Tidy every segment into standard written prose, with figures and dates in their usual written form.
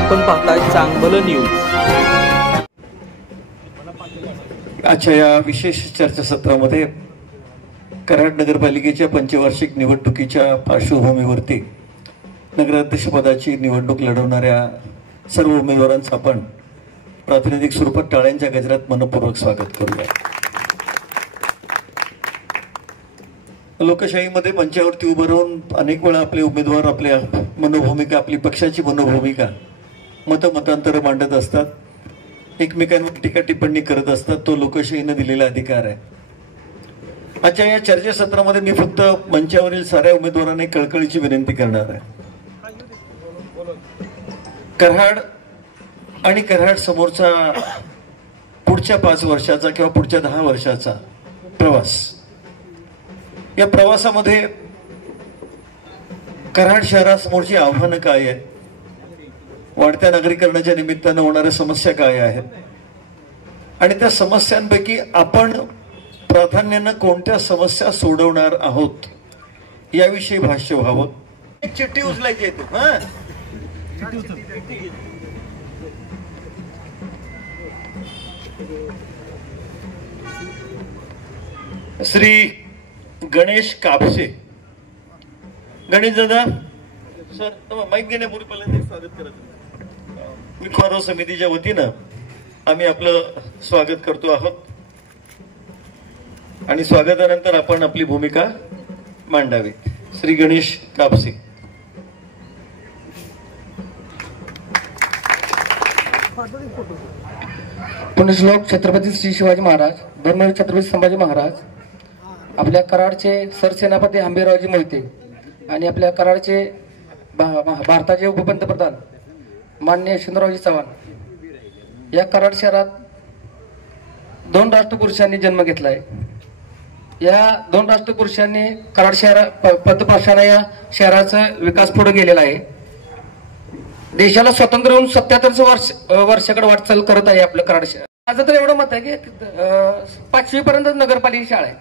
आपण पाहताय चांगलं न्यूज। आजच्या या विशेष चर्चासत्रामध्ये कराड नगरपालिकेच्या पंचवार्षिक निवडणुकीच्या पार्श्वभूमीवरती नगराध्यक्षपदाची निवडणूक लढवणाऱ्या सर्व उमेदवारांचं आपण प्रातिनिधिक स्वरूपात टाळ्यांच्या गजरात मनपूर्वक स्वागत करूया। लोकशाहीमध्ये मंचावरती उभं राहून अनेक वेळा आपले उमेदवार आपल्या मनोभूमिका, आपली पक्षाची मनोभूमिका मतमतांतर मांडत असतात, एकमेकांवर टीका टिप्पणी करत असतात। तो लोकशाहीने दिलेला अधिकार आहे। आजच्या या चर्चासत्रामध्ये मी फक्त मंचावरील साऱ्या उमेदवारांना कळकळीची विनंती करणार आहे। कराड आणि कराड समोरचा पुढच्या 5 वर्षाचा किंवा पुढच्या 10 वर्षाचा प्रवास, या प्रवासामध्ये कराड शहरासमोरची आव्हानं काय आहेत, वाढत्या नागरीकरणाच्या निमित्तानं होणाऱ्या समस्या काय आहेत आणि त्या समस्यांपैकी आपण प्राधान्यानं कोणत्या समस्या सोडवणार आहोत याविषयी भाष्य व्हावं। एक चिठ्ठी उचलायची आहे तू, हा श्री गणेश कापसे। गणेश दादा सर, माईक घेण्यापूर्वी पहिल्यांदा स्वागत करत मी खोरो समितीच्या वतीनं आम्ही आपलं स्वागत करतो आहोत आणि स्वागतानंतर आपण आपली भूमिका मांडावी। श्री गणेश कापसे। पुण्यश्लोक छत्रपती श्री शिवाजी महाराज, धर्मवीर छत्रपती संभाजी महाराज, आपल्या कराडचे सरसेनापती हंबीररावजी मोहिते आणि आपल्या कराडचे भारताचे उपपंतप्रधान माननीय यशवंतरावजी चव्हाण या कराड शहरात 2 राष्ट्रपुरुषांनी जन्म घेतलाय। या 2 राष्ट्रपुरुषांनी कराड शहर पदपाशाने या शहराचा विकास पुढे गेलेला आहे। देशाला स्वातंत्र्य होऊन 77 वर्षाकडे वाटचाल करत आहे आपलं कराड शहर। माझं तर एवढं मत आहे की 5वी पर्यंत नगरपालिका शाळा आहे,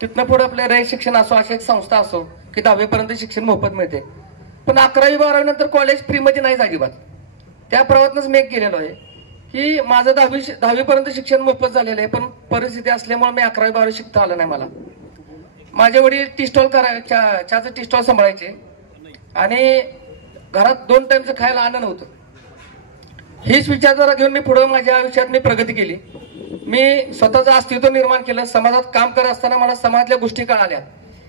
तिथनं पुढे आपल्या रयत शिक्षण असो, अशी एक संस्था असो की 10वी पर्यंत शिक्षण मोफत मिळते, पण 11वी 12वी नंतर कॉलेज फ्री मध्ये नाहीच अजिबात। त्या प्रवासातच मी एक गेलेलो आहे की माझं 10वी पर्यंत शिक्षण मोफत झालेलं आहे, पण परिस्थिती असल्यामुळे मी 11वी 12वी शिकता आलं नाही मला। माझे वडील टी स्टॉल चहाचं टी स्टॉल सांभाळायचे आणि घरात 2 टाइमचं खायला अन्न नव्हतं। हीच विचारधारा घेऊन मी पुढे माझ्या आयुष्यात मी प्रगती केली। मी स्वतःचं अस्तित्व निर्माण केलं। समाजात काम करत असताना मला समाजातल्या गोष्टी कळाल्या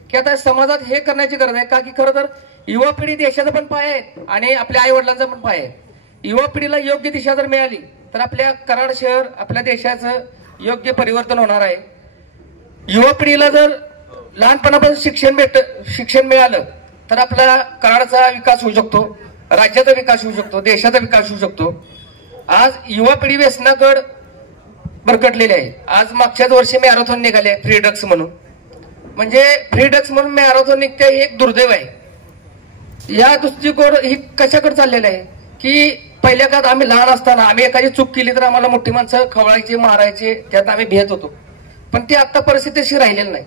की आता समाजात हे करण्याची गरज आहे का, की खरं तर युवा पिढी देशाचा पण पाय आहे आणि आपल्या आई वडिलांचा पण पाय आहे। युवा पिढीला योग्य दिशा जर मिळाली तर आपल्या कराड शहर, आपल्या देशाचं योग्य परिवर्तन होणार आहे। युवा पिढीला जर लहानपणापासून शिक्षण मिळालं तर आपल्या कराडचा विकास होऊ शकतो, राज्याचा विकास होऊ शकतो, देशाचा विकास होऊ शकतो। आज युवा पिढी व्यसनाकडे भरकटलेली आहे। आज मागच्याच वर्षी मॅरेथॉन निघाले फ्री ड्रग्स म्हणून, म्हणजे फ्री ड्रग्स म्हणून मॅरेथॉन निघते हे एक दुर्दैव आहे। या दृष्टिकोन ही कशाकडे चाललेलं आहे की पहिल्या काळात आम्ही लहान असताना आम्ही एखादी चूक केली तर आम्हाला मोठी माणसं खवळायची, मारायचे, त्यात आम्ही भेट होतो, पण ती आता परिस्थिती अशी राहिलेली नाही।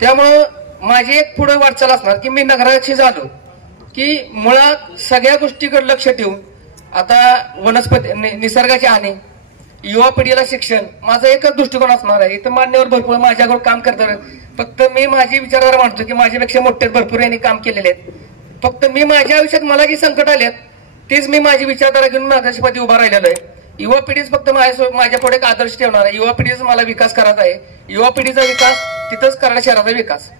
त्यामुळं माझी एक पुढे वाटचाल असणार की मी नगराध्यक्ष झालो की मुळात सगळ्या गोष्टीकडे लक्ष ठेवून आता वनस्पती, निसर्गाची हानी, युवा पिढीला शिक्षण, माझा एकच दृष्टिकोन असणार आहे। इथं मान्यवर भरपूर माझ्याकडे काम करतात, फक्त मी माझी विचारधारा मांडतो की माझ्यापेक्षा मोठे भरपूर यांनी काम केलेले आहेत। फक्त मी माझ्या आयुष्यात मला जी संकट आलेत तीच मी माझी विचारधारा घेऊन मार्गदर्शनपदी उभा राहिलेलो आहे। युवा पिढीच फक्त माझ्या पुढे एक आदर्श ठेवणार आहे। युवा पिढीचा मला विकास करायचा आहे। युवा पिढीचा विकास तिथंच कराड शहराचा विकास।